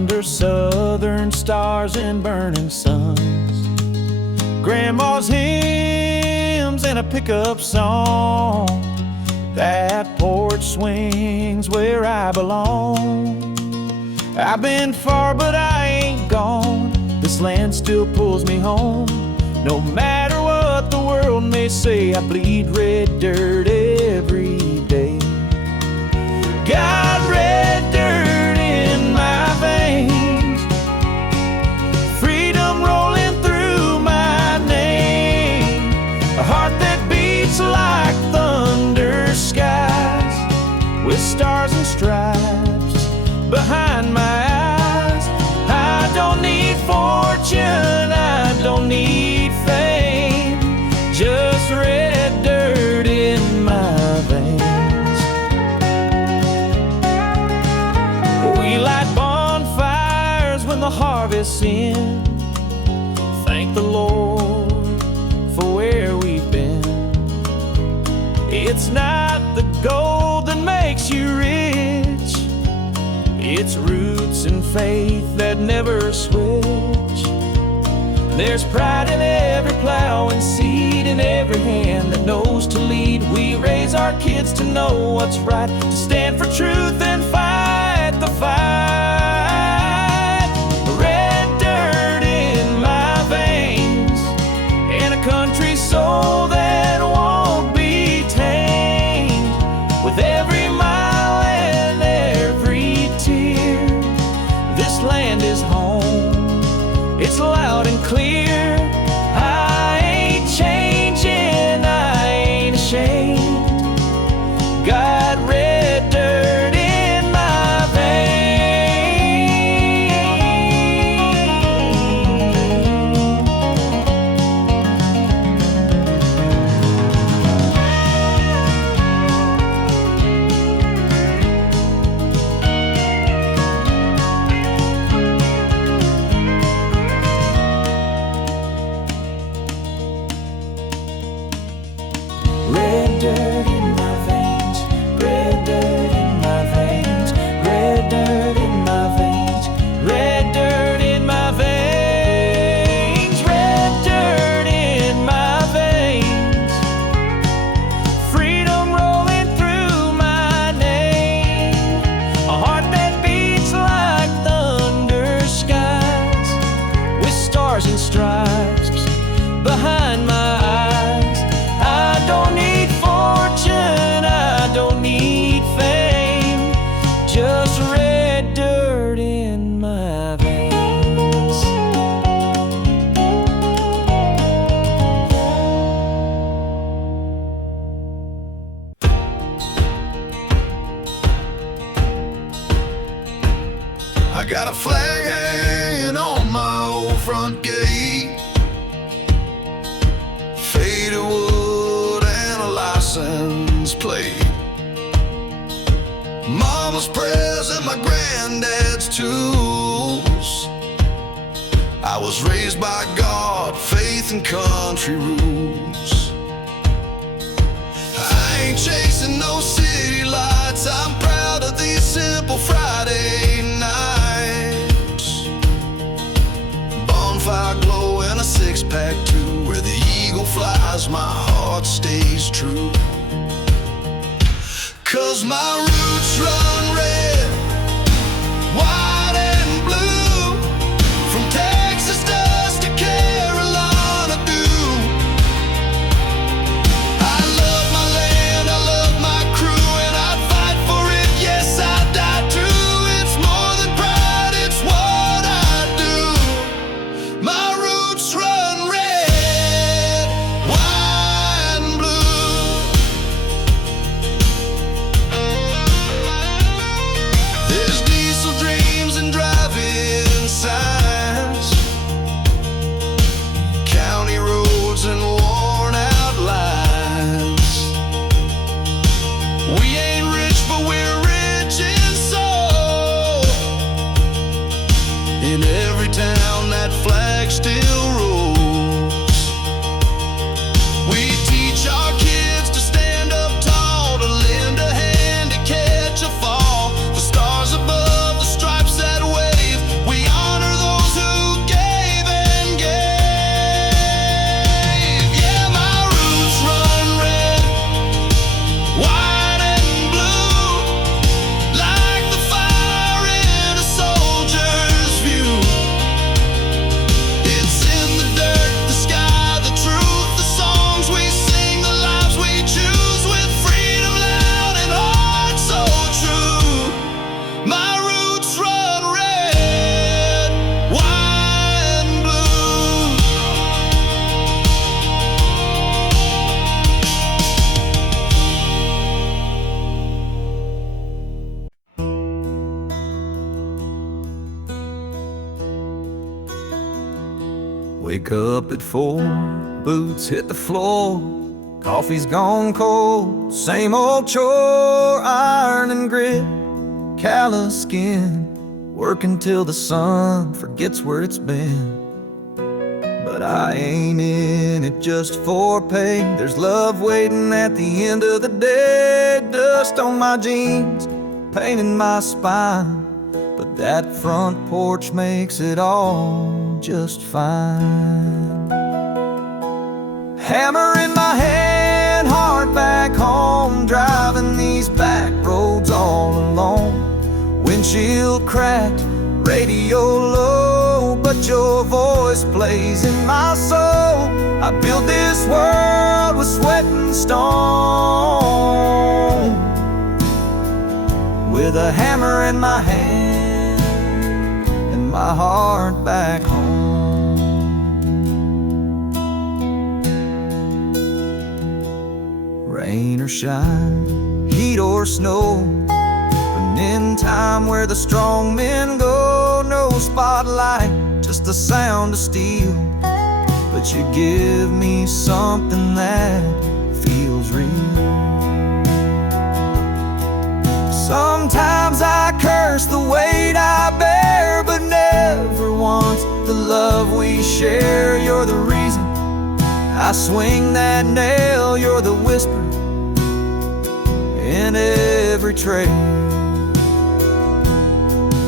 under southern stars and burning suns. Grandma's hymns and a pickup song. That porch swings where I belong. I've been far, but I ain't gone. This land still pulls me home. No matter what the world may say, I bleed red dirt every day. Got red dirt in my veins, freedom rolling through my name, a heart that beats like thunder skies, with stars and stripes behind my eyes. I don't need fortune, I don't need fame, just red dirt in my veins. We light bonfires when the harvest's in. Thank the Lord for where we've been. It's not the gold that makes you rich, it's roots and faith that never switch. There's pride in every plow and seed in every hand that knows to lead. We raise our kids to know what's right, to stand for truth and fight the fight. Red dirt in my veins, and a country soul that won't be tamed. With every mile and every tear, this land is home, it's loud and clear. I ain't changing, I ain't ashamed. Got red dirt in my veins. Red dirt in my veins, red dirt in my veins, red dirt in my veins, red dirt in my veins, red dirt in my veins, freedom rolling through my name, a heart that beats like thunder skies, with stars and stripes behind my eyes. I don't need fortune, I don't need fame, just red dirt in my veins. I got a flag hanging on my old front gate, faded wood and a license plate, mama's prayers and my granddad's tools. I was raised by God, faith and country rules. I ain't chasing no city lights, I'm proud of these simple Friday nights. Bonfire glow and a six-pack too, where the eagle flies, my heart stays true. 'Cause my roots run red, white and blue, from Texas dust to Carolina dew. I love my land, I love my crew, and I'd fight for it, yes I'd die too. It's more than pride, it's what I do. My roots run red, white and blue. Wake up at 4, boots hit the floor, coffee's gone cold, same old chore, iron and grit, callous skin, working till the sun forgets where it's been. But I ain't in it just for pay, there's love waiting at the end of the day. Dust on my jeans, pain in my spine, but that front porch makes it all just fine. Hammer in my hand, heart back home, driving these back roads all alone. Windshield cracked, radio low, but your voice plays in my soul. I built this world with sweat and stone, with a hammer in my hand and my heart back home. Rain or shine, heat or snow, an end time where the strong men go. No spotlight, just the sound of steel, but you give me something that feels real. Sometimes I curse the weight I bear, but never once the love we share. You're the reason I swing that nail, you're the whisper in every trail.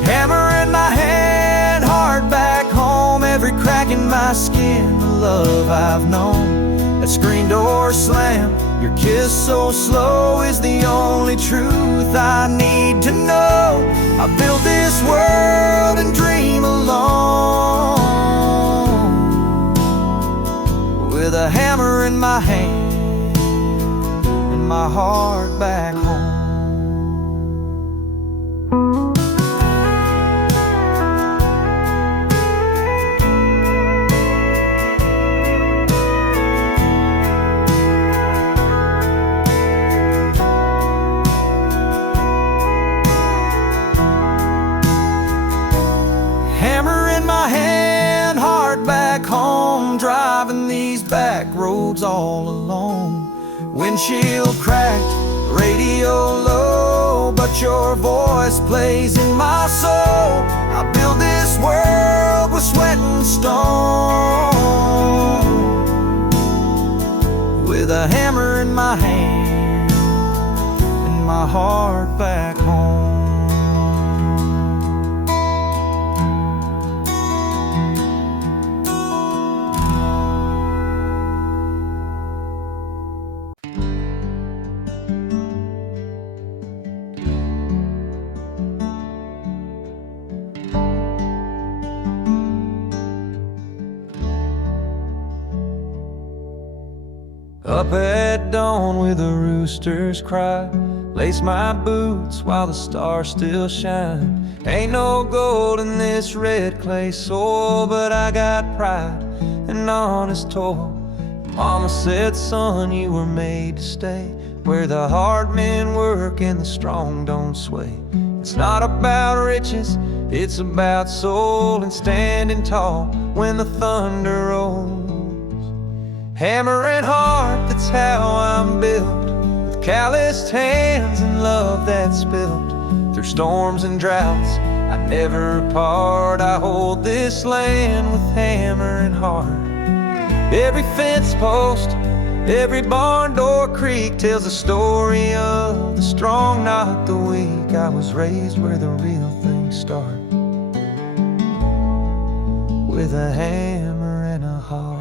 Hammer in my hand, heart back home, every crack in my skin, the love I've known. That screen door slam, your kiss so slow is the only truth I need to know. I built this world and dream alone, with a hammer in my hand and my heart back home. Driving these back roads all alone. Windshield cracked, radio low, but your voice plays in my soul. I build this world with sweat and stone, with a hammer in my hand and my heart back home. Up at dawn with a rooster's cry, lace my boots while the stars still shine. Ain't no gold in this red clay soil, but I got pride and honest toil. Mama said, son, you were made to stay where the hard men work and the strong don't sway. It's not about riches, it's about soul and standing tall when the thunder rolls. Hammer and heart, that's how I'm built, with calloused hands and love that's built through storms and droughts. I never part, I hold this land with hammer and heart. Every fence post, every barn door creak tells the story of the strong, not the weak. I was raised where the real things start, with a hammer and a heart.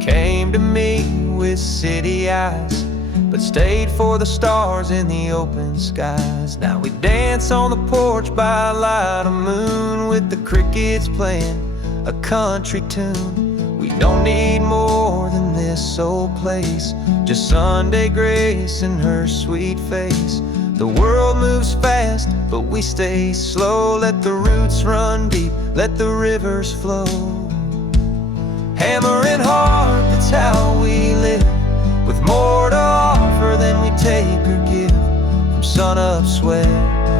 Came to me with city eyes, but stayed for the stars in the open skies. Now we dance on the porch by light of moon, with the crickets playing a country tune. We don't need more than this old place, just Sunday grace and her sweet face. The world moves fast, but we stay slow. Let the roots run deep, let the rivers flow. Hammer and heart, that's how we live, with more to offer than we take or give. From sun-up sweat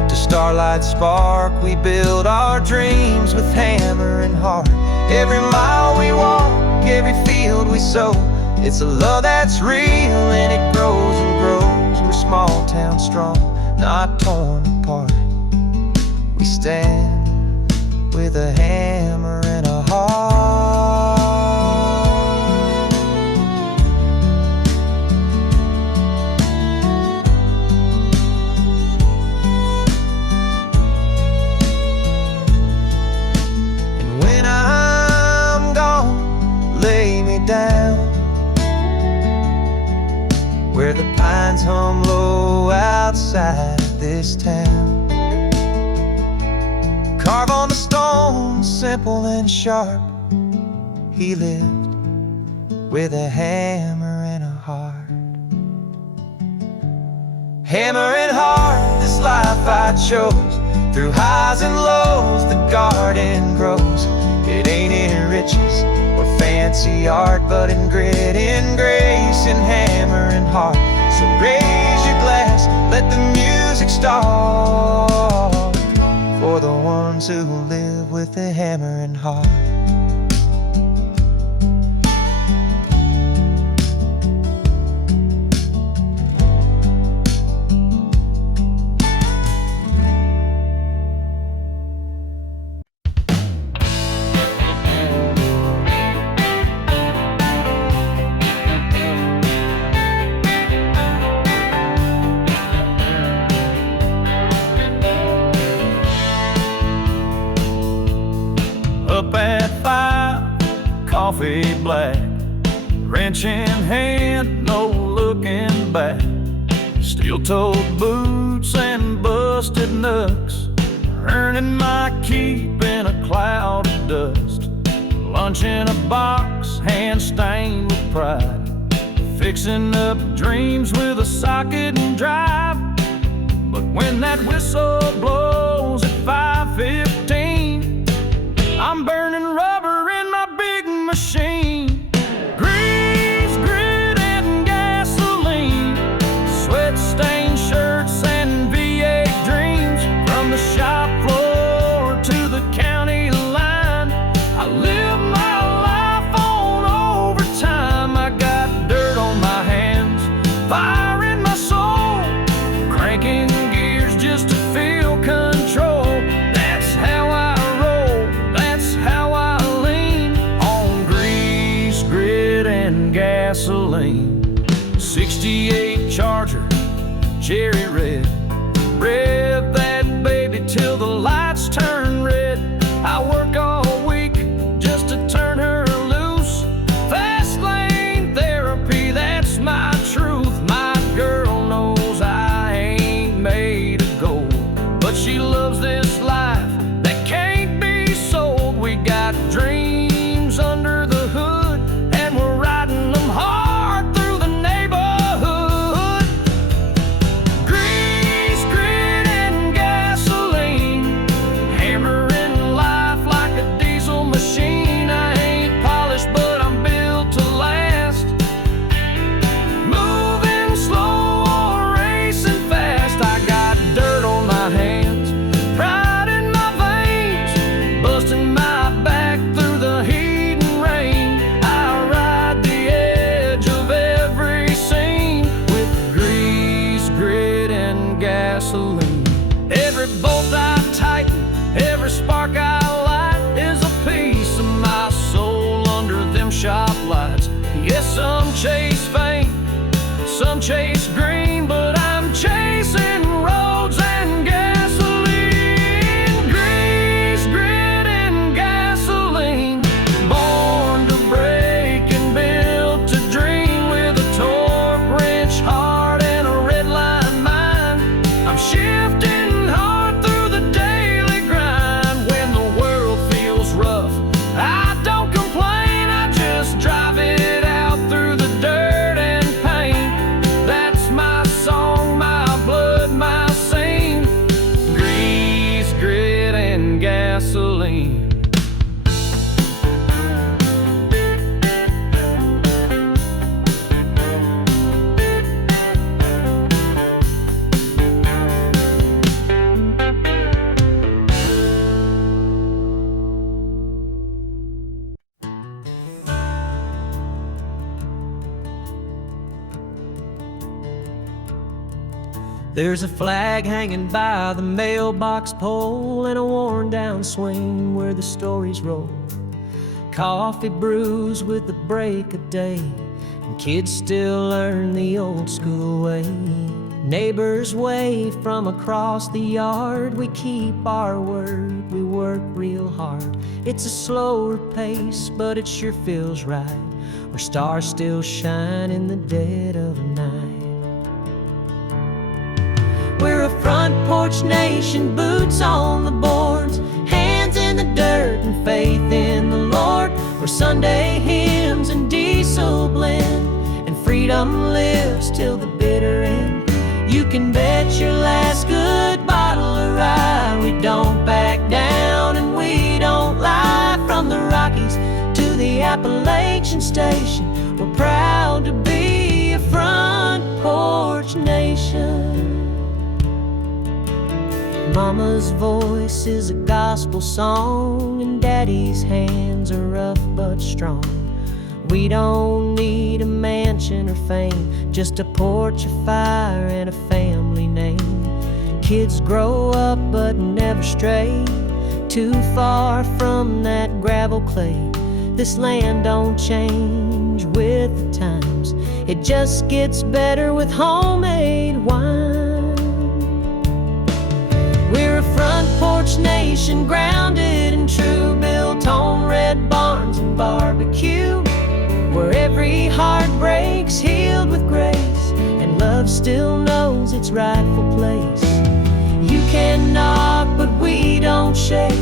to starlight spark, we build our dreams with hammer and heart. Every mile we walk, every field we sow, it's a love that's real and it grows and grows. We're small town strong, not torn apart. We stand with a hammer and a heart. And when I'm gone, lay me down where the pines hum low outside this town. Carve on the stone, simple and sharp, he lived with a hammer and a heart. Hammer and heart, this life I chose. Through highs and lows, the garden grows. It ain't in riches or fancy art, but in grit and grace and hammer and heart. So raise your glass, let the music start, for the ones who live with a hammer and heart. Up at 5, coffee black, wrench in hand, no looking back. Steel-toed boots and busted knucks, earning my keep in a cloud of dust. Lunch in a box, hand stained with pride, fixing up dreams with a socket and drive. But when that whistle blows at 5:15, I'm burning rubber in my big machine. Grease, grit, and gasoline, sweat-stained shirts and V8 dreams. From the shop floor to the county line, I live my life on overtime. I got dirt on my hands, fire in my soul, cranking gears just to feel control. That's how I gasoline. 68 Charger, cherry red, rev that baby till the lights turn red. I work all week just to turn her loose. Fast lane therapy, that's my truth. My girl knows I ain't made of gold, but she loves this life that can't be sold. We got dreams under the hood, and we're riding them hard through the neighborhood. Grease, grit, and gasoline, hammering life like a diesel machine. I ain't polished, but I'm built to last. Moving slow or racing fast, I got dirt on my hands, pride in my veins, busting my back through the heat and rain. I ride the edge of every scene with grease, grit, and gasoline. Every bolt I tighten, every spark I light is a piece of my soul under them shop lights. Yes, some chase fame, some chase green, but I'm chasing roads and gasoline. Grease, grit, and gasoline, born to break and built to dream with a torque wrench heart and a red line mind. I'm shifting hard through the daily grind. When the world feels rough, I don't complain, I just drive it out through the dirt and pain. That's There's a flag hanging by the mailbox pole and a worn down swing where the stories roll. Coffee brews with the break of day, and kids still learn the old school way. Neighbors wave from across the yard. We keep our word, we work real hard. It's a slower pace, but it sure feels right, where stars still shine in the dead of the night. We're a front porch nation, boots on the boards, hands in the dirt and faith in the Lord. Where Sunday hymns and diesel blend, and freedom lives till the bitter end. You can bet your last good bottle of rye we don't back down and we don't lie. From the Rockies to the Appalachian Station, we're proud to be a front porch nation. Mama's voice is a gospel song, and Daddy's hands are rough but strong. We don't need a mansion or fame, just a porch, a fire, and a family name. Kids grow up but never stray too far from that gravel clay. This land don't change with the times, it just gets better with homemade wine. We're a front porch nation, grounded and true, built on red barns and barbecue, where every heart breaks healed with grace, and love still knows its rightful place. You can knock, but we don't shake.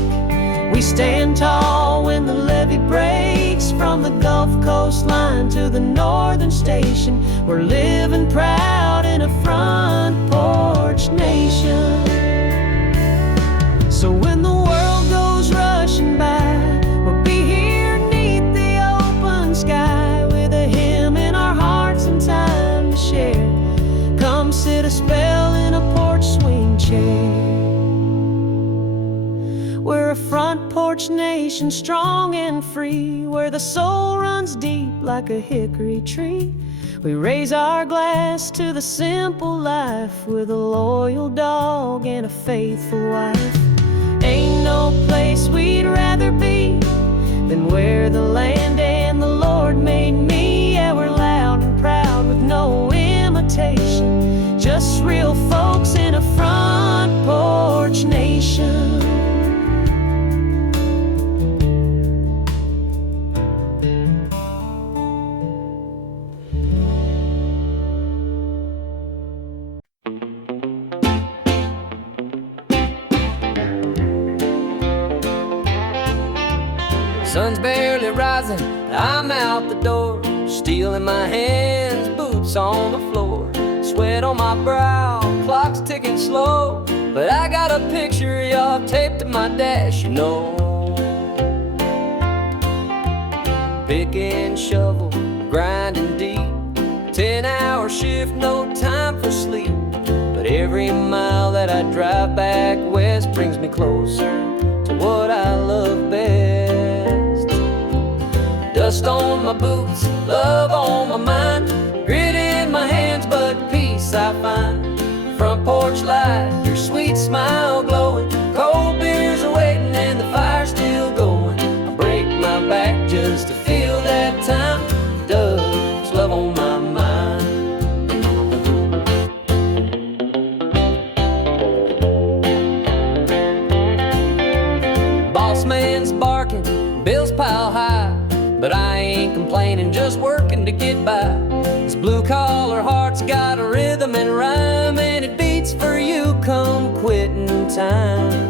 We stand tall when the levee breaks. From the Gulf Coast line to the northern station, we're living proud in a front porch nation. So when the world goes rushing by, we'll be here neath the open sky, with a hymn in our hearts and time to share. Come sit a spell in a porch swing chair. We're a front porch nation, strong and free, where the soul runs deep like a hickory tree. We raise our glass to the simple life, with a loyal dog and a faithful wife. Ain't no place we'd rather be than where the land and the Lord made me. Yeah, we're loud and proud with no imitation, just real folks in a front porch nation. Sun's barely rising, I'm out the door, steel in my hands, boots on the floor, sweat on my brow, clock's ticking slow, but I got a picture of y'all taped to my dash, you know. Pick and shovel, grinding deep, 10-hour shift, no time for sleep, but every mile that I drive back west brings me closer to what I love best. Dust on my boots, love on my mind, grit in my hands, but peace I find. Front porch light, your sweet smile glowing, cold beers are waiting and the fire's still going. I break my back just to feel that time, Doug's love on my mind. Boss man's barking, bills pile high, but I ain't complaining, just working to get by. This blue-collar heart's got a rhythm and rhyme, and it beats for you come quitting time.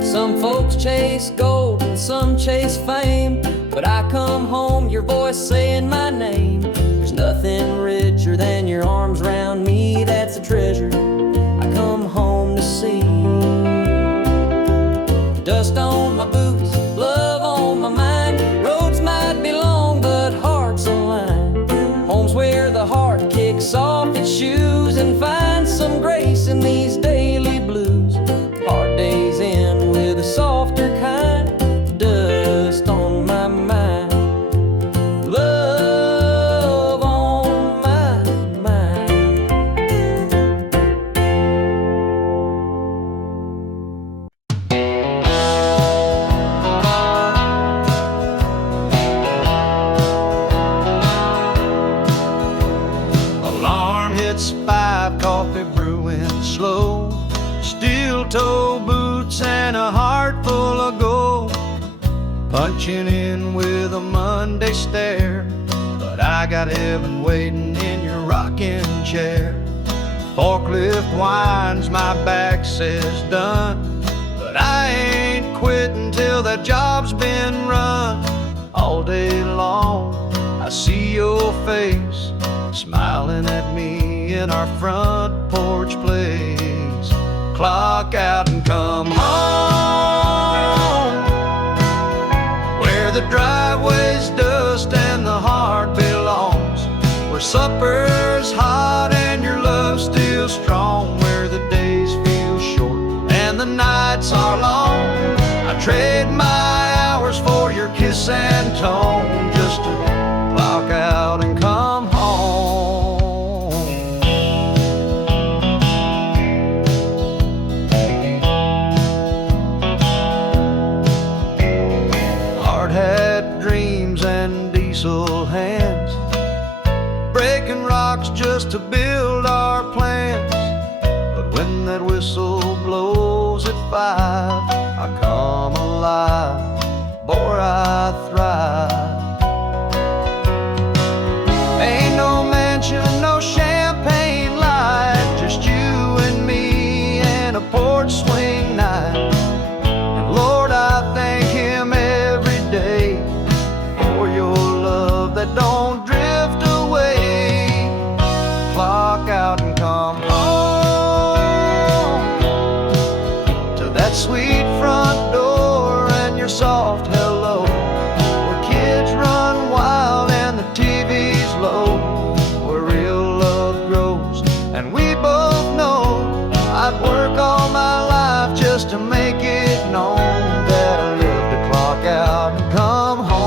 Some folks chase gold and some chase fame, but I come home, your voice saying my name. There's nothing richer than your arms around me, that's a treasure I come home to see. Dust on my boots, love on my mind, roads might be long but hearts aligned. Home's steel-toe boots and a heart full of gold, punching in with a Monday stare. But I got heaven waiting in your rocking chair. Forklift whines, my back says done, but I ain't quitting till that job's been run. All day long I see your face, smiling at me in our front porch place. Clock out and come home, where the driveway's dust and the heart belongs, where supper's hot and your love's still strong, where the days feel short and the nights are long. I trade my hours for your kiss and tone, just to clock out and come home. Hard hat dreams and diesel hands, breaking rocks just to build our plans. But when that whistle blows at 5, I come alive, boy, I thrive. Ain't no mansion, no champagne light, just you and me and a porch swing night. And Lord, I thank Him every day for your love that don't drift away. Clock out and come home to that sweet front door and your soft hello, where kids run wild and the TV's low, where real love grows. And we both know I'd work all my life just to make it known that I live to clock out and come home.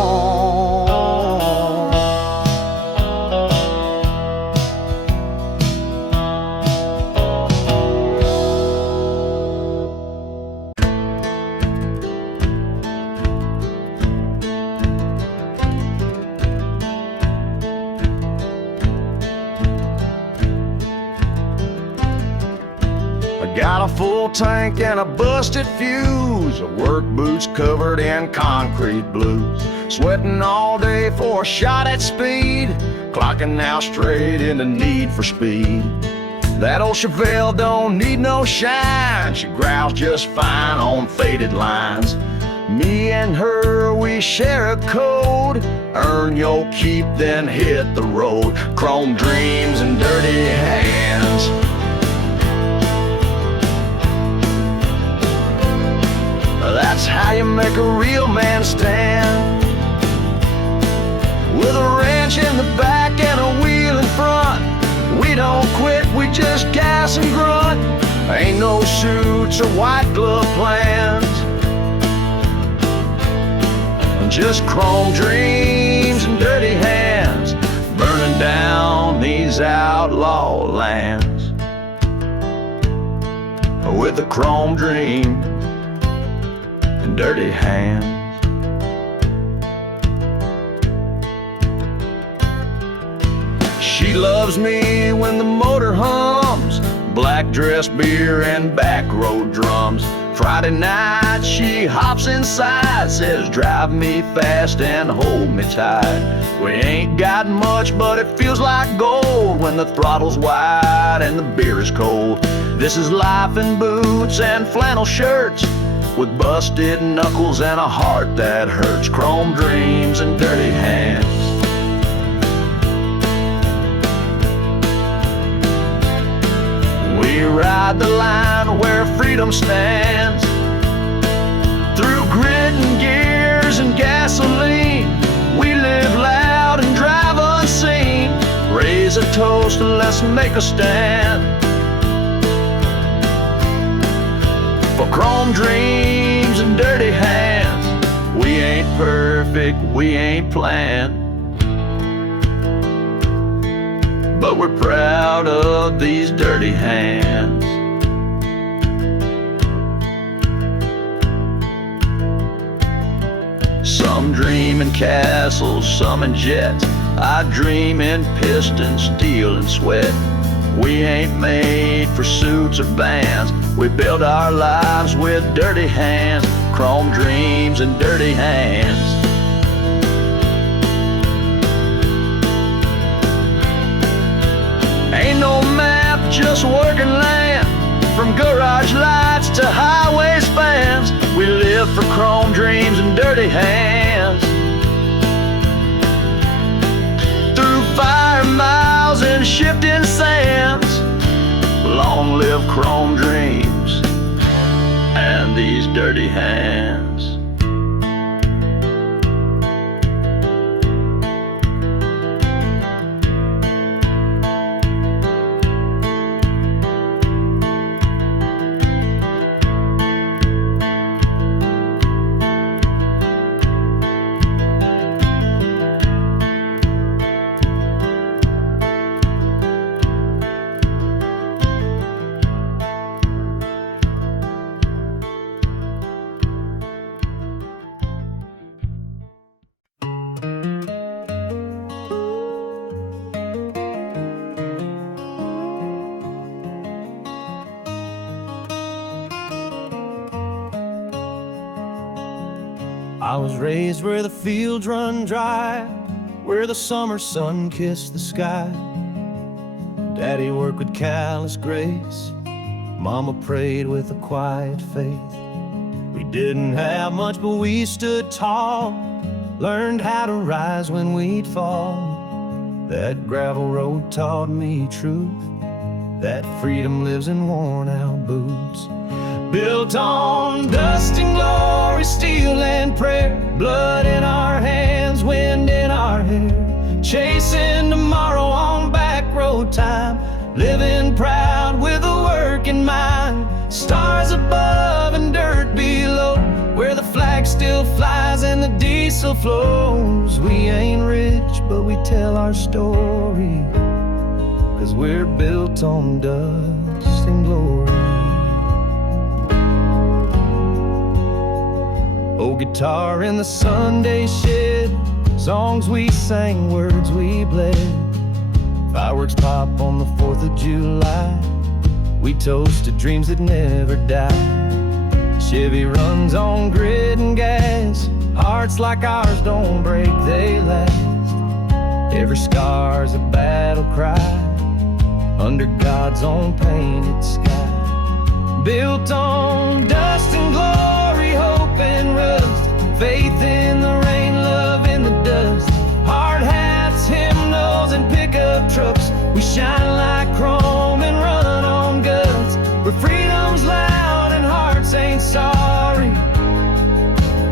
Got a full tank and a busted fuse, work boots covered in concrete blues, sweating all day for a shot at speed, clocking now straight into Need for Speed. That old Chevelle don't need no shine, she growls just fine on faded lines. Me and her, we share a code, earn your keep then hit the road. Chrome dreams and dirty hands, that's how you make a real man stand. With a wrench in the back and a wheel in front, we don't quit, we just gas and grunt. Ain't no suits or white glove plans, just chrome dreams and dirty hands, burning down these outlaw lands. With a chrome dream and dirty hands. She loves me when the motor hums, black dress beer and back road drums. Friday night she hops inside, says drive me fast and hold me tight. We ain't got much but it feels like gold when the throttle's wide and the beer is cold. This is life in boots and flannel shirts, with busted knuckles and a heart that hurts. Chrome dreams and dirty hands. We ride the line where freedom stands, through grit and gears and gasoline. We live loud and drive unseen, raise a toast and let's make a stand. For chrome dreams and dirty hands, we ain't perfect, we ain't planned, but we're proud of these dirty hands. Some dream in castles, some in jets. I dream in pistons, steel and sweat. We ain't made for suits or bands, We build our lives with dirty hands, chrome dreams and dirty hands. Ain't no map, just working land. From garage lights to highway spans, we live for chrome dreams and dirty hands. Through fire miles and shifting sands, long live chrome dreams and these dirty hands. I was raised where the fields run dry, where the summer sun kissed the sky. Daddy worked with callous grace, Mama prayed with a quiet faith. We didn't have much, but we stood tall, learned how to rise when we'd fall. That gravel road taught me truth, that freedom lives in worn out boots. Built on dust and glory, steel and prayer, blood in our hands, wind in our hair, chasing tomorrow on back road time, living proud with a work in mind. Stars above and dirt below, where the flag still flies and the diesel flows. We ain't rich, but we tell our story, 'cause we're built on dust and glory. Oh, guitar in the Sunday shed, songs we sang, words we bled. Fireworks pop on the 4th of July, we toasted dreams that never die. Chevy runs on grit and gas, hearts like ours don't break, they last. Every scar's a battle cry, under God's own painted sky. Built on dust and glory, hope and rust, faith in the rain, love in the dust. Hard hats, hymnals, and pickup trucks, we shine like chrome and run on guts. Where freedom's loud and hearts ain't sorry,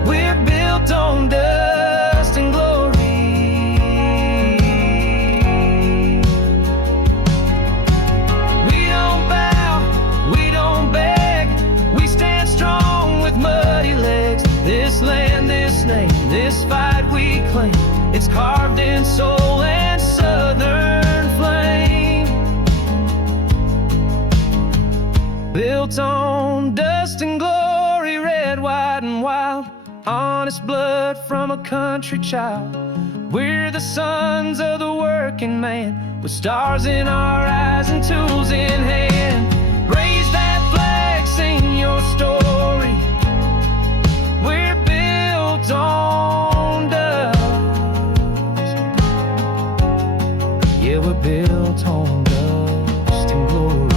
we're built on dust and glory. We don't bow, we don't beg, we stand strong with muddy legs. This land, this name, this fight we claim, it's carved in soul and southern flame. Built on dust and glory, red, white, and wild, honest blood from a country child. We're the sons of the working man, with stars in our eyes and tools in hand. Raise that flag, sing your story, we're built on dust. Yeah, we're built on dust and glory.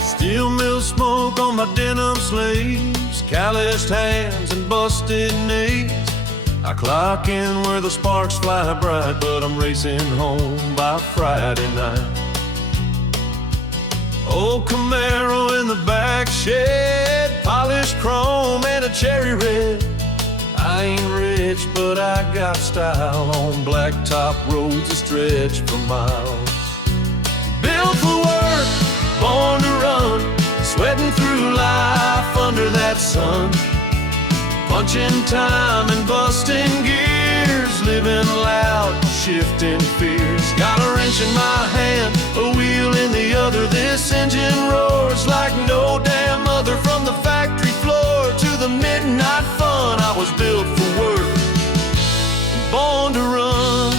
Steel mill smoke on my denim sleeves, calloused hands and busted knees. I clock in where the sparks fly bright, but I'm racing home by Friday night. Old Camaro in the back shed, polished chrome and a cherry red. I ain't rich, but I got style on blacktop roads that stretch for miles. Built for work, born to run, sweating through life under that sun. Punching time and busting gears, living loud, shifting fears. Got a wrench in my hand, a wheel in the other. This engine roars like no damn other. From the factory floor to the midnight fun, I was built for work, born to run.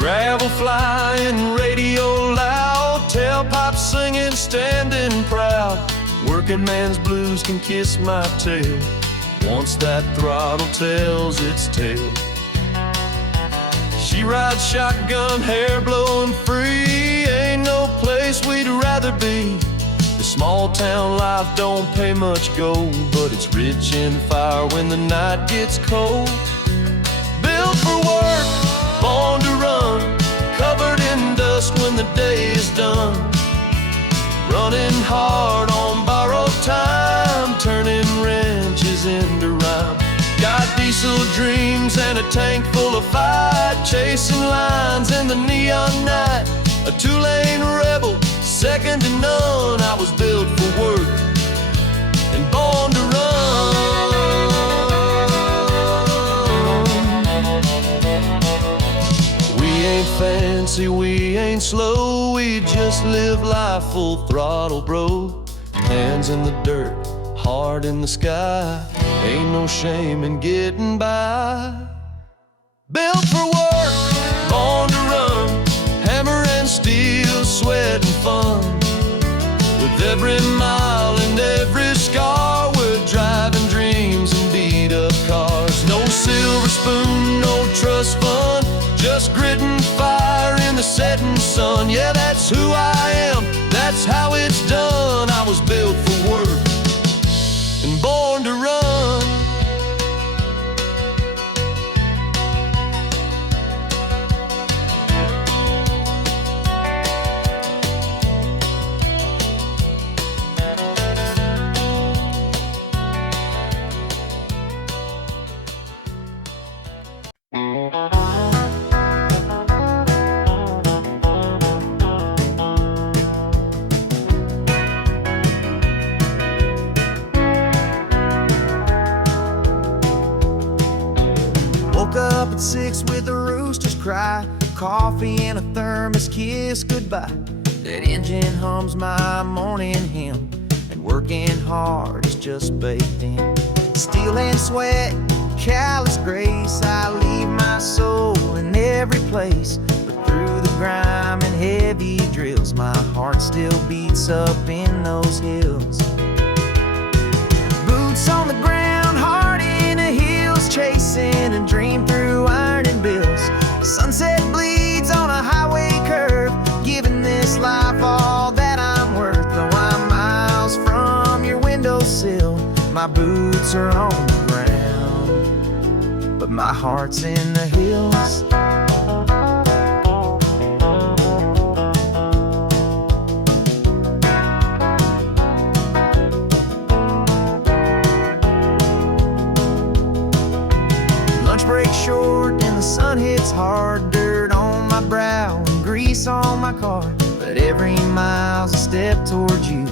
Gravel flying, radio loud, tailpipe singing, standing proud. Working man's blues can kiss my tail once that throttle tells its tale. She rides shotgun, hair blowing free. Ain't no place we'd rather be. The small town life don't pay much gold, but it's rich in fire when the night gets cold. Built for work, born to run, covered in dust when the day is done. Running hard on borrowed time, turning wrenches into rhyme. Got diesel dreams and a tank full of fight, chasing lines in the neon night. A two-lane rebel, second to none. I was built for work and born to run. We ain't fancy, we ain't slow, we just live life full throttle, bro. Hands in the dirt, heart in the sky. Ain't no shame in getting by. Built for work, born to run, hammer and steel, sweat and fun. With every mile and every scar, we're driving dreams and beat up cars. No silver spoon, no trust fund, just grit and fire in the setting sun. Yeah, that's who I am, that's how it's done. I was built for work and born to run. Woke up at 6 with the roosters cry, coffee and a thermos kiss goodbye. That engine hums my morning hymn, and working hard is just baked in. Steel and sweat, callous grace, I leave my soul in every place. But through the grime and heavy drills, my heart still beats up in those hills. Boots on the ground, heart in the hills, chasing a dream through ironing bills. Sunset bleeds on a highway curve, giving this life all that I'm worth. Though I'm miles from your windowsill, my boots are on the ground, but my heart's in the hills. Break short and the sun hits hard, dirt on my brow and grease on my car. But every mile's a step towards you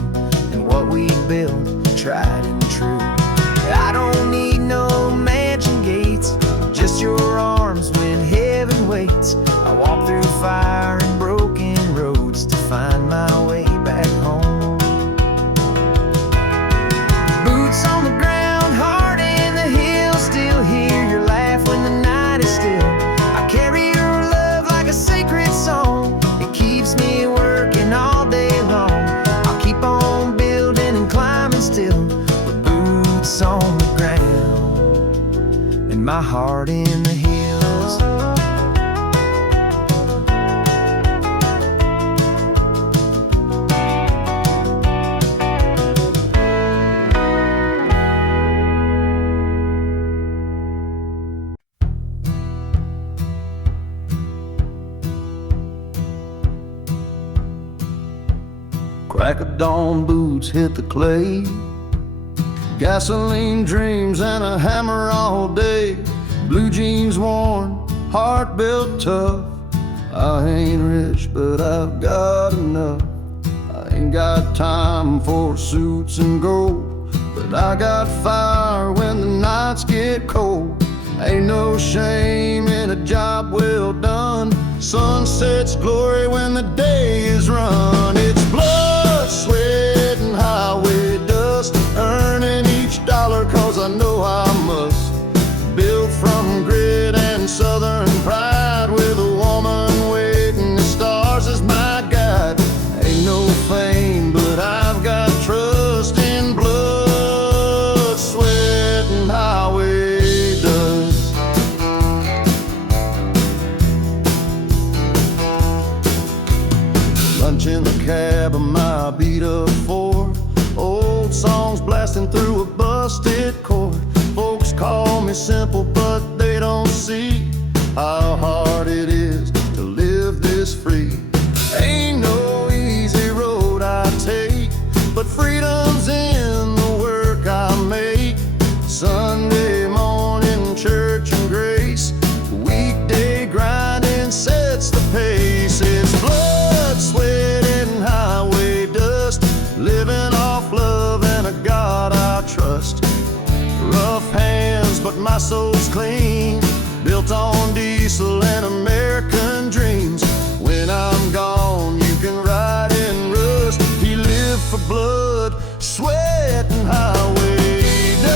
and what we built, tried and true. I don't need no mansion gates, just your arms when heaven waits. I walk through fire and broken roads to find my way back home. Boots on the ground, heart in the hills, still hear your laugh when the night is still. I carry your love like a sacred song, it keeps me working all day long. I'll keep on building and climbing still, with boots on the ground and my heart in the hills. Crack of dawn, boots hit the clay, gasoline dreams and a hammer all day. Blue jeans worn, heart built tough. I ain't rich, but I've got enough. I ain't got time for suits and gold, but I got fire when the nights get cold. Ain't no shame in a job well done. Sunset's glory when the day is run. It's blood, sweat, and highway dust, earning each dollar cause I know I must. Built from grit and southern pride, with a woman waiting the stars as my guide. Ain't no fame, but I've got trust in blood, sweat, and highway dust. Lunch in the cab of my beat-up Ford, old songs blasting through a busted chord. Folks call me simple, but they don't see how hard it is to live this free. Ain't no easy road I take, but freedom's in the work I make. Sunday morning church and grace, weekday grinding sets the pace. It's blood, sweat, and highway dust, living off love and a God I trust. Rough hands, but my soul's clean, built on diesel and American dreams. When I'm gone, you can ride in rust. He lived for blood, sweat, and highway dust.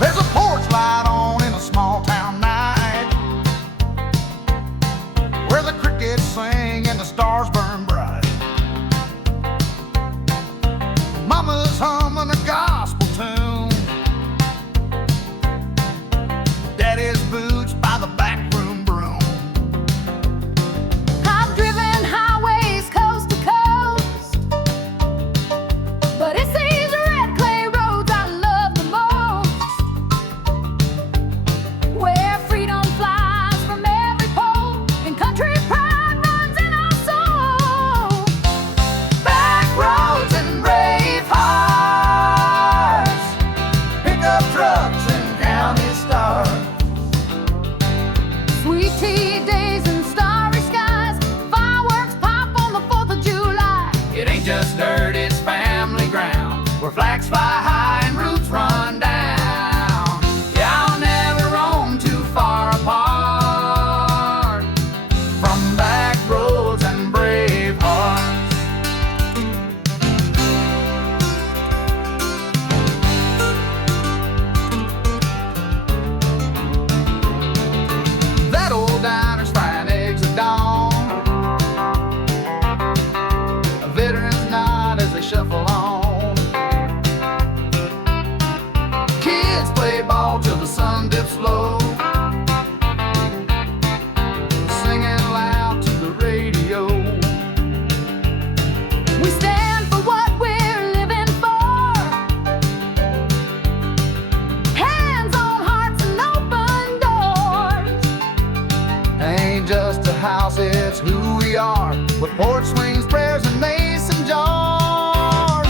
There's a porch light on in a small town night, where the crickets sing and the stars burn bright. Mama's humming a gospel tune, Daddy's boots by the backroom broom. I've driven highways coast to coast, but it's these red clay roads I love the most, where freedom flies from every pole and country pride runs in our soul. Back roads and brave hearts, pickup trucks and county stars. Sweet tea days and starry skies, fireworks pop on the 4th of July. It ain't just dirt, it's family ground, where flags fly high and roots run down. Yeah, I'll never roam too far apart from back roads and brave hearts. That old diner's frying eggs at dawn, a veteran's nod as they shuffle on. Kids play ball till the sun dips low, singing loud to the radio. We stand for what we're living for, hands on hearts and open doors. Ain't just a house, it's who we are, with porch swings, prayers, and mason jars.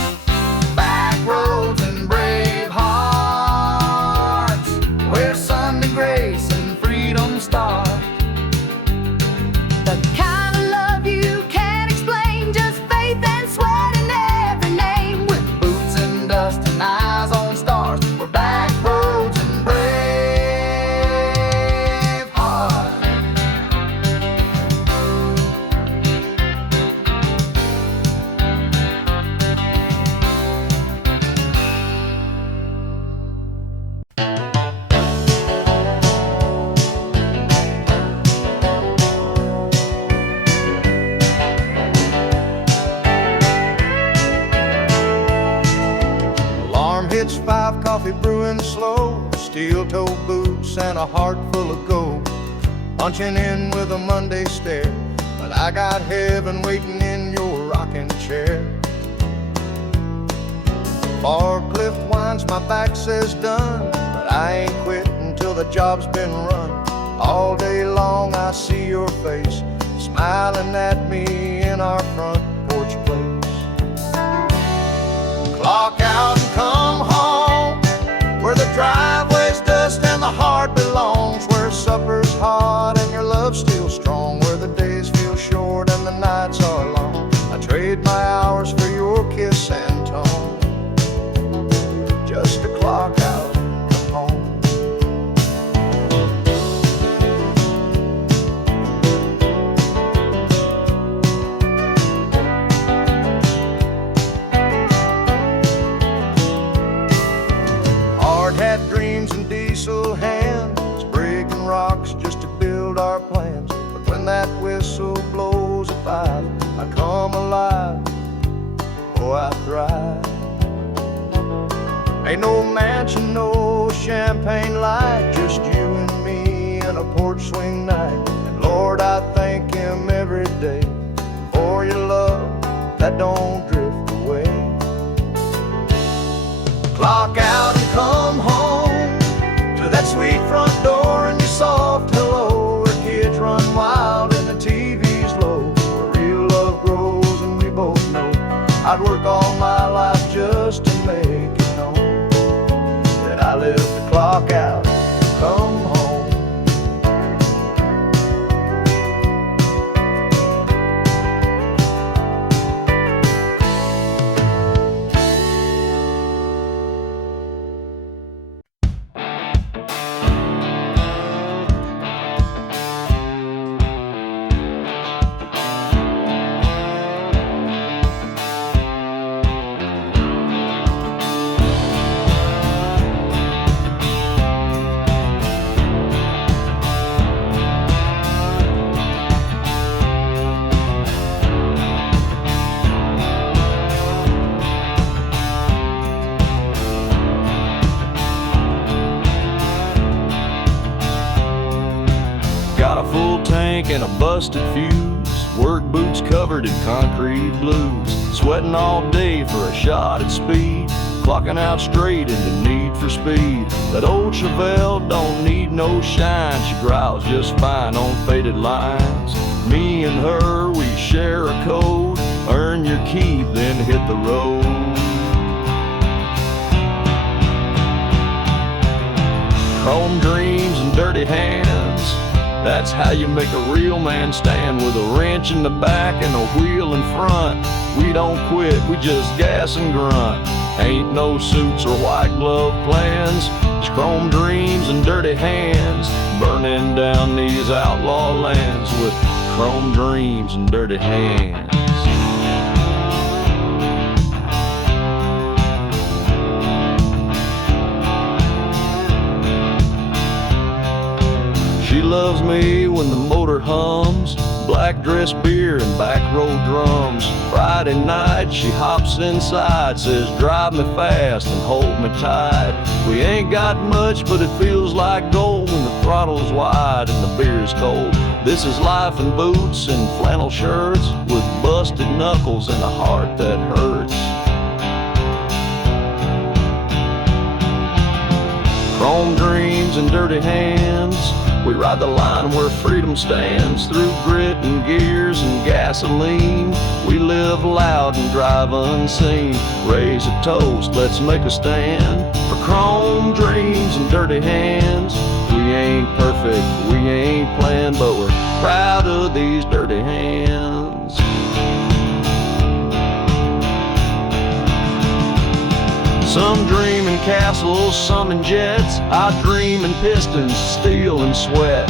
Back roads and brave hearts, where Sunday grace and freedom start. The kind of love you can't explain, just faith and sweat in every name. With boots and dust and eyes on stars, we're back roads and brave hearts. Alarm hits 5, coffee brewing slow, steel-toed boots boots and a heart full of gold, punching in with a Monday stare. But I got heaven waiting in your rocking chair. Bar cliff winds, my back says done, but I ain't quit until the job's been run. All day long I see your face, smiling at me in our front porch place. Clock out and come home, where the driveway's dust and the heart belongs, where supper's hot and your love's still strong, where the days feel short and the nights are long. I trade my hours for your kiss and tone, just to clock out and come home. Hard hat dreams and diesel hands, breaking rocks just to build our plans. But when that whistle blows at 5, I come alive, oh I thrive. Ain't no mansion, no champagne light, just you and me in a porch swing night. And Lord, I thank Him every day for your love that don't drift away. Clock out and come home to that sweet front door and your soft hello, where kids run wild and the TV's low, where real love grows and we both know I'd work all my life just to make it known that I live the clock out, come home. Got a full tank and a busted fuse, work boots covered in concrete blues, sweating all day for a shot at speed, clocking out straight into need for speed. That old Chevelle don't need no shine, she growls just fine on faded lines. Me and her, we share a code, earn your keep, then hit the road. Chrome dreams and dirty hands, that's how you make a real man stand, with a wrench in the back and a wheel in front. We don't quit, we just gas and grunt. Ain't no suits or white glove plans, just chrome dreams and dirty hands, burning down these outlaw lands with chrome dreams and dirty hands. She loves me when the motor hums, black dress beer and back row drums. Friday night she hops inside, says drive me fast and hold me tight. We ain't got much but it feels like gold when the throttle's wide and the beer's cold. This is life in boots and flannel shirts, with busted knuckles and a heart that hurts. Chrome dreams and dirty hands, we ride the line where freedom stands, through grit and gears and gasoline. We live loud and drive unseen, raise a toast, let's make a stand for chrome dreams and dirty hands. We ain't perfect, we ain't planned, but we're proud of these dirty hands. Some dream in castles, some in jets. I dream in pistons, steel and sweat.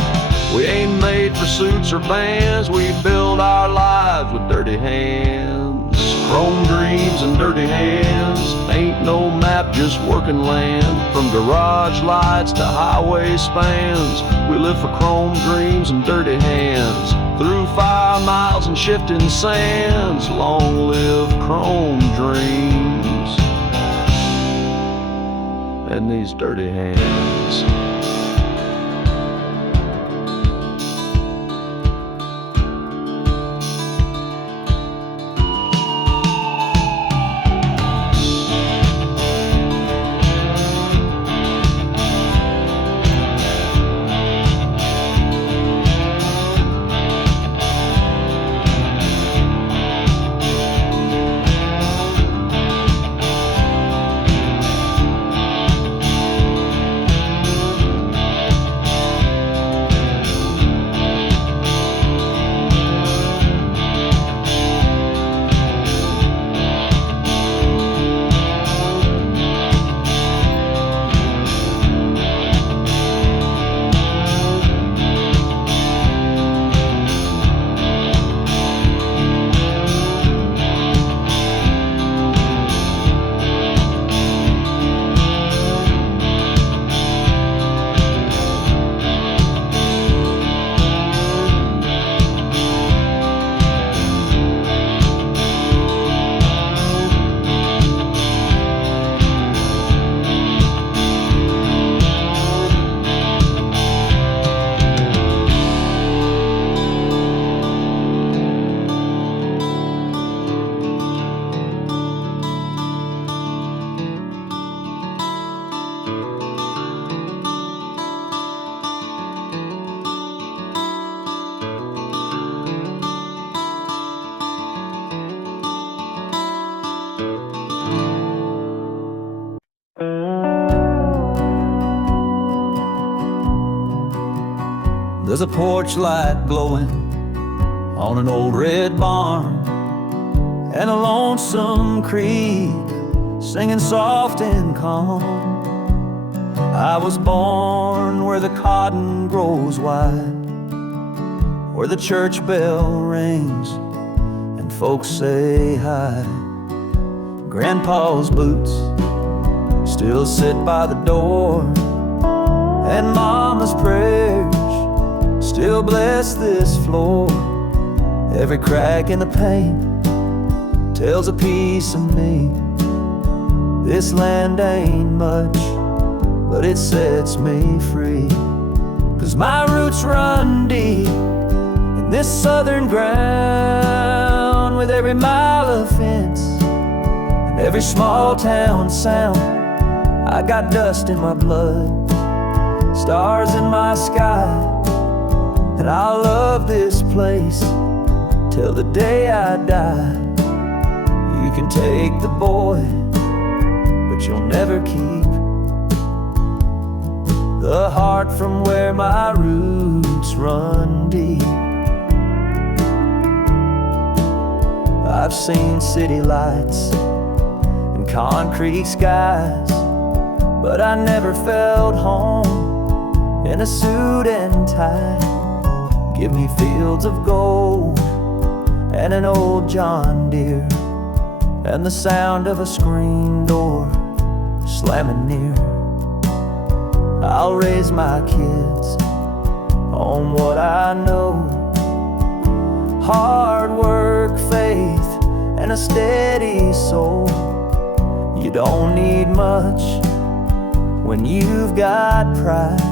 We ain't made for suits or bands, we build our lives with dirty hands. Chrome dreams and dirty hands, ain't no map, just working land. From garage lights to highway spans, we live for chrome dreams and dirty hands. Through 5 miles and shifting sands, long live chrome dreams and these dirty hands. There's a porch light glowing on an old red barn, and a lonesome creek singing soft and calm. I was born where the cotton grows wide, where the church bell rings and folks say hi. Grandpa's boots still sit by the door, and Mama's prayers still bless this floor. Every crack in the paint tells a piece of me. This land ain't much, but it sets me free. 'Cause my roots run deep in this southern ground, with every mile of fence and every small town sound. I got dust in my blood, stars in my sky, and I'll love this place till the day I die. You can take the boy, but you'll never keep the heart from where my roots run deep. I've seen city lights and concrete skies, but I never felt home in a suit and tie. Give me fields of gold and an old John Deere, and the sound of a screen door slamming near. I'll raise my kids on what I know: hard work, faith, and a steady soul. You don't need much when you've got pride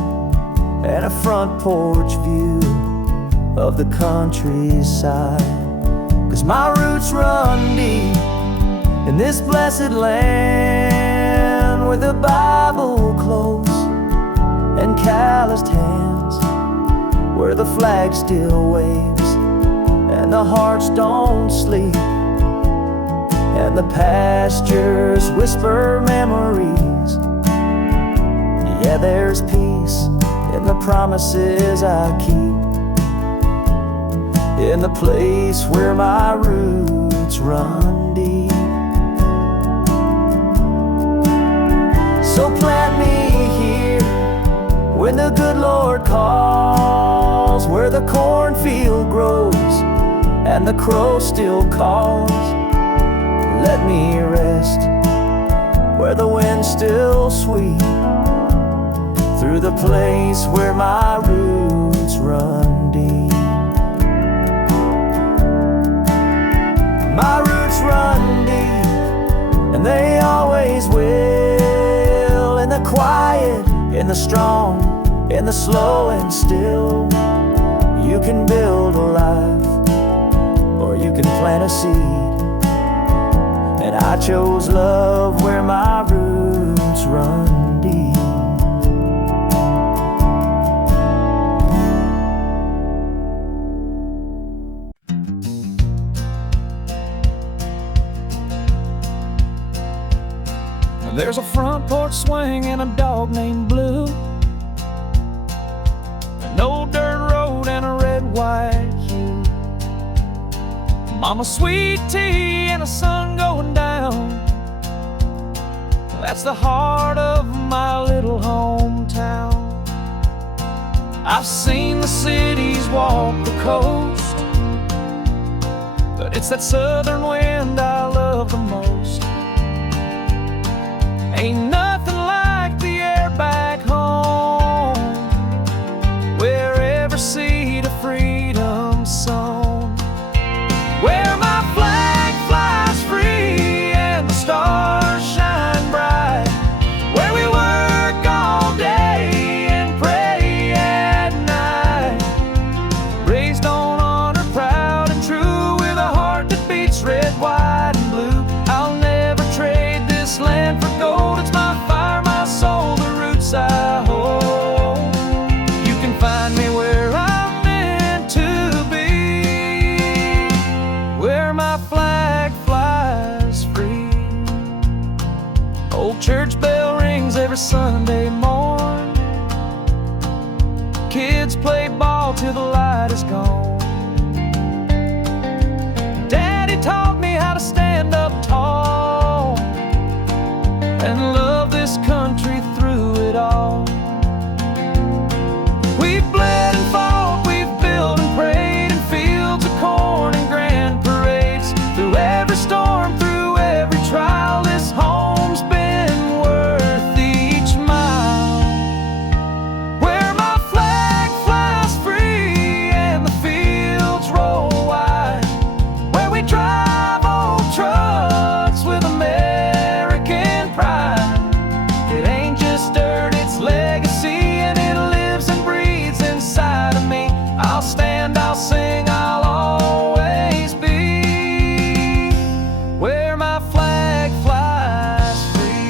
and a front porch view of the countryside. 'Cause my roots run deep in this blessed land, with the Bible close and calloused hands, where the flag still waves and the hearts don't sleep, and the pastures whisper memories. Yeah, there's peace in the promises I keep, in the place where my roots run deep. So plant me here when the good Lord calls, where the cornfield grows and the crow still calls. Let me rest where the wind's still sweet, through the place where my roots run deep. My roots run deep, and they always will, in the quiet, in the strong, in the slow and still. You can build a life, or you can plant a seed, and I chose love where my roots run deep. There's a front porch swing and a dog named Blue, an old dirt road and a red, white hue. Mama sweet tea and the sun going down. That's the heart of my little hometown. I've seen the cities walk the coast, but it's that southern wind I love the most. Ain't nothing like the air back home, where every seed of freedom's sown, where my flag flies free and the stars shine bright, where we work all day and pray at night, raised on honor, proud and true, with a heart that beats red, white and blue. I'll never trade this land for gold. It's my gone. Daddy taught me how to stand up tall and love this country through it all. We've bled and fought, we've built and prayed in fields of corn and grand parades. Through every storm, through every trial, this home's been worth each mile. Where my flag flies free and the fields roll wide, where we drive old trucks with American pride. It ain't just dirt, it's legacy, and it lives and breathes inside of me. I'll stand, I'll sing, I'll always be where my flag flies free.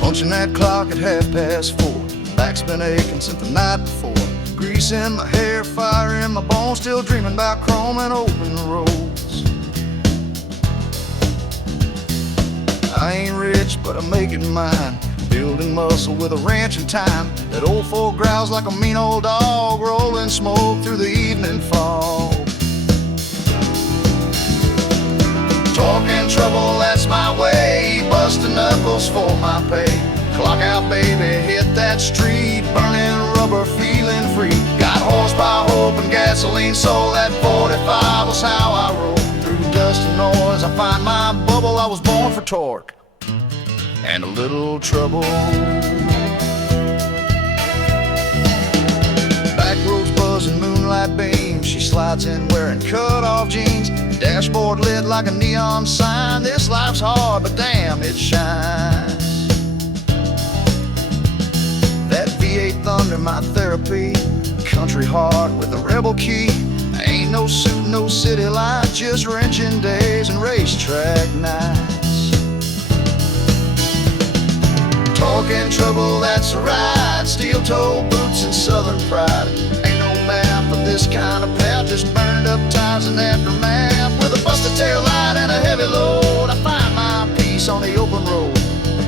Punching that clock at 4:30. Back's been aching since the night before. Grease in my hair, fire in my bones. Still dreaming about chrome and open roads. I ain't rich, but I'm making mine. Building muscle with a wrench and time. That old folk growls like a mean old dog. Rolling smoke through the evening fog. Talking trouble, that's my way. Busting knuckles for my pay. Clock out, baby, hit that street. Burning rubber, feeling free. Got horsepower, hope, and gasoline. So that 45 was how I rolled. Through dust and noise, I find my bubble. I was born for torque and a little trouble. Back roads buzzing, moonlight beams. She slides in wearing cut-off jeans. Dashboard lit like a neon sign. This life's hard, but damn, it shines. That V8 Thunder, my therapy. Country heart with a rebel key. Ain't no suit, no city life, just wrenching days and racetrack nights. Talking trouble, that's a ride. Steel-toed boots and southern pride. Ain't no map for this kind of path. Just burned up tires and aftermath. With a busted tail light and a heavy load, I find my peace on the open road.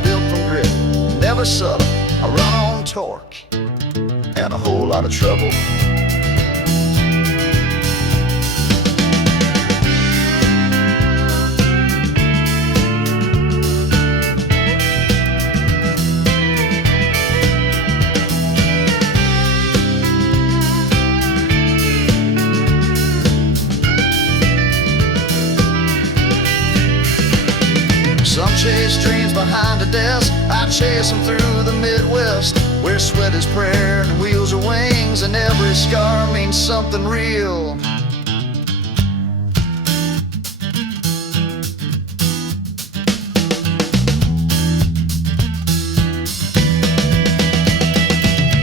Built from grit, never subtle. I run on torque and a whole lot of trouble. Some chase dreams behind a desk. I chase them through the Midwest, where sweat is prayer and wheels are wings, and every scar means something real.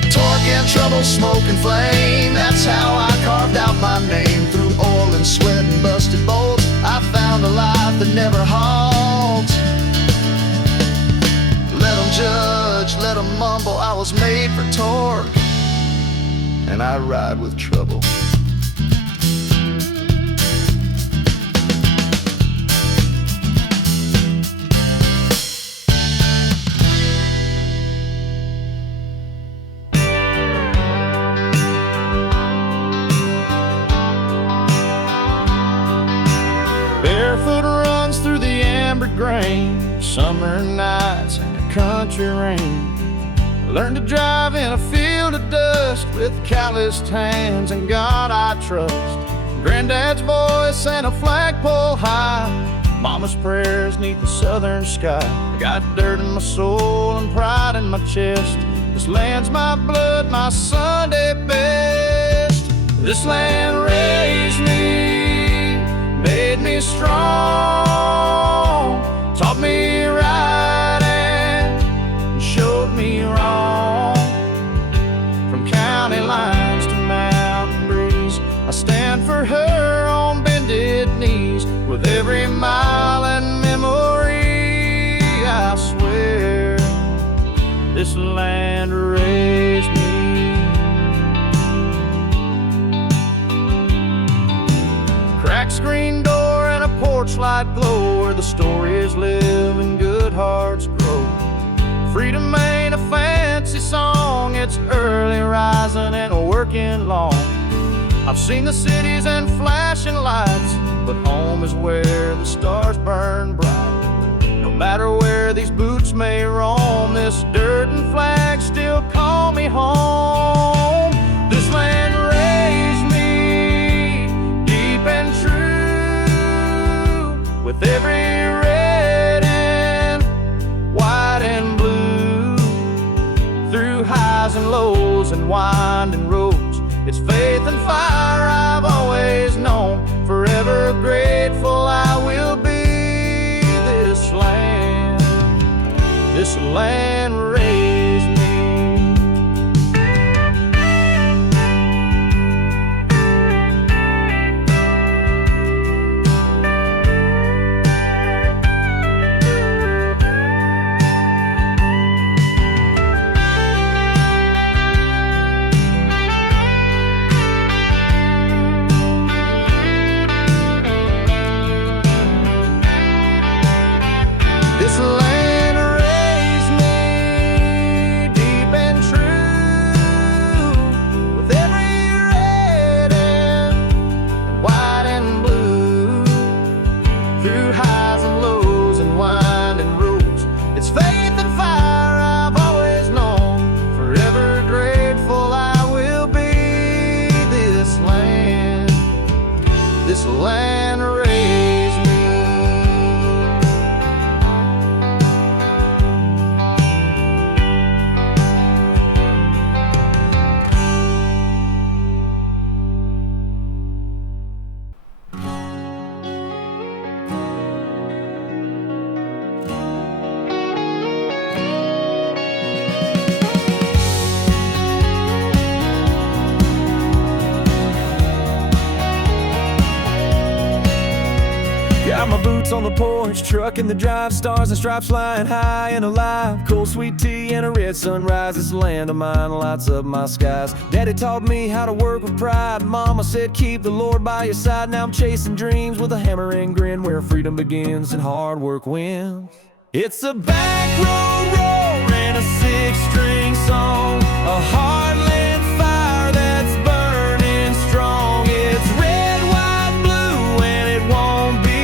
Torque and trouble, smoke and flame. That's how I carved out my name. Through oil and sweat and busted bolts, I found a life that never halts. Let them judge, let them mumble. I was made for torque, and I ride with trouble. Barefoot runs through the amber grain, summer nights and the country rain. I learned to drive in a field of dust with calloused hands, and God I trust. Granddad's voice and a flagpole high, mama's prayers neath the southern sky. I got dirt in my soul and pride in my chest. This land's my blood, my Sunday best. This land raised me, made made me strong, taught me right and showed me wrong. From county lines to mountain breeze, I stand for her on bended knees. With every mile and memory, I swear this land raised me. Cracked screen door and a porch light glow, where the stories live and good hearts grow. Freedom ain't a fancy song, it's early rising and working long. I've seen the cities and flashing lights, but home is where the stars burn bright. No matter where these boots may roam, this dirt and flag still call me home. This land raised me deep and true, with every red and white and blue. Through highs and lows and winding roads, it's faith and fire I've always known. Forever grateful I will be. This land raised me. This land raised me deep and true, with every red and white and blue. Through highs and lows and winding roads, it's faith and fire I've always known. Forever grateful I will be. This land raised me. Got my boots on the porch, truck in the drive, stars and stripes flying high and alive. Cold sweet tea and a red sunrise, this land of mine lights up my skies. Daddy taught me how to work with pride, Mama said keep the Lord by your side. Now I'm chasing dreams with a hammer and grin, where freedom begins and hard work wins. It's a back road roar and a six-string song, a heartland fire that's burning strong. It's red, white, blue, and it won't be.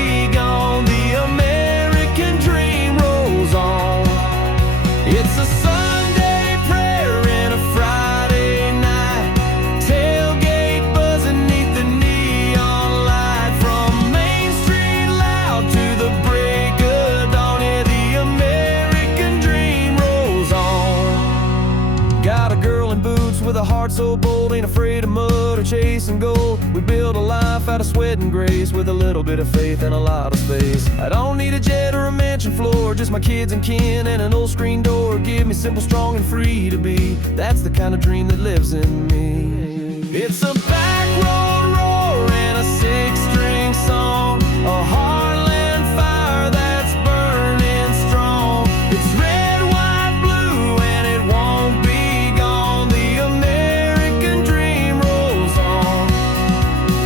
It's a Sunday prayer and a Friday night, tailgate buzzing neath the neon light. From Main Street loud to the break of dawn, yeah, the American dream rolls on. Got a girl in boots with a heart so bold, ain't afraid of mud or chasing gold. We build a life out of sweat and grace, with a little bit of faith and a lot of space. I don't need a jet or a mansion floor, just my kids and kin and an old screen door. Give me simple, strong, and free to be. That's the kind of dream that lives in me. It's a back road roar and a six-string song, a heartland fire that's burning strong. It's red, white, blue, and it won't be gone. The American dream rolls on.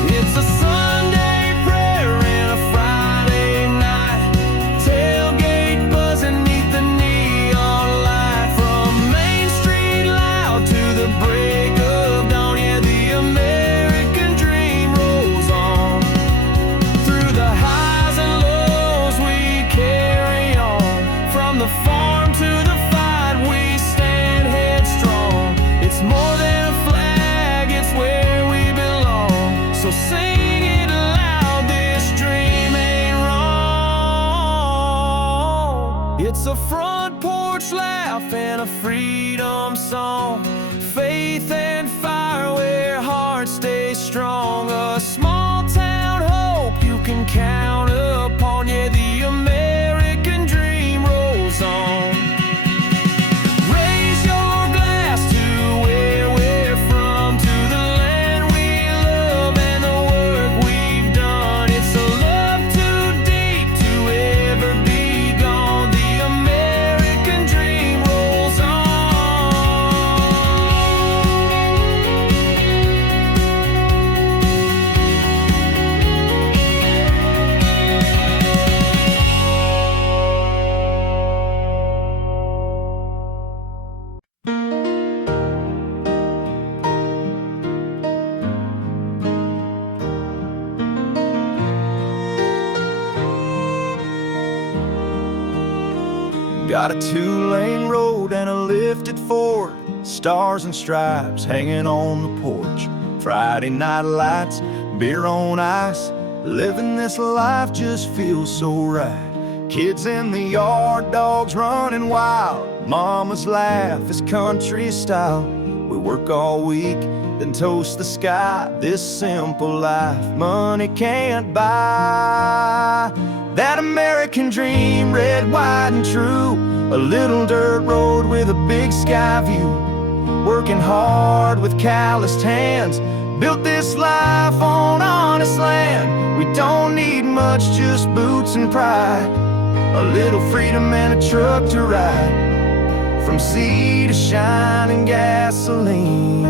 It's a Sunday prayer and a Friday night, tailgate buzzing neath the neon light. From Main Street loud to the break of dawn, yeah, the American dream rolls on. Through the highs and lows we carry on, from the farm to the fight we stand headstrong. It's more than a flag, it's where we belong. So sing it loud, this dream ain't wrong. It's a front porch laugh and a freedom song, faith and fire where hearts stay strong. A small town hope you can count upon you. The American dream rolls on. Raise your glass to where we're from, to the land we love and the work we've done. It's a love too deep to ever be gone. The American dream rolls on. Got a 2-lane road and a lifted Ford, stars and stripes hanging on the porch. Friday night lights, beer on ice, living this life just feels so right. Kids in the yard, dogs running wild, mama's laugh is country style. We work all week, then toast the sky, this simple life money can't buy. That American dream, red, white, and true. A little dirt road with a big sky view. Working hard with calloused hands, built this life on honest land. We don't need much, just boots and pride, a little freedom and a truck to ride. From sea to shining gasoline,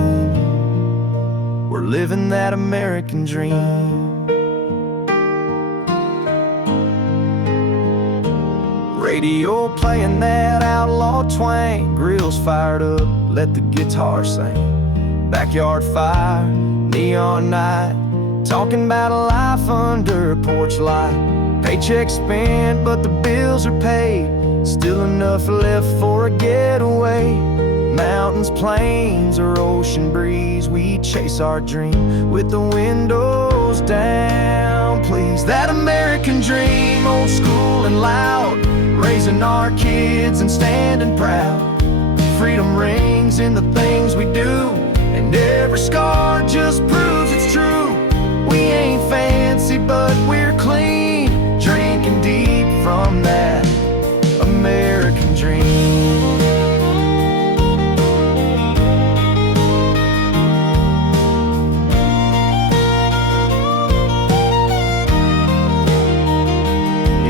we're living that American dream. Radio playing that outlaw twang, grills fired up, let the guitar sing. Backyard fire, neon night, talking about a life under a porch light. Paycheck spent, but the bills are paid, still enough left for a getaway. Mountains, plains, or ocean breeze, we chase our dream with the windows down, please. That American dream, old school and loud, raising our kids and standing proud. Freedom rings in the things we do, and every scar just proves it's true. We ain't fancy, but we're clean, drinking deep from that American dream.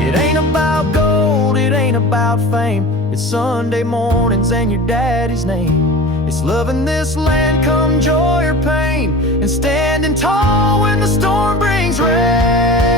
It ain't about gold, it ain't about fame. It's Sunday mornings and your daddy's name. It's loving this land come joy or pain, and standing tall when the storm brings rain.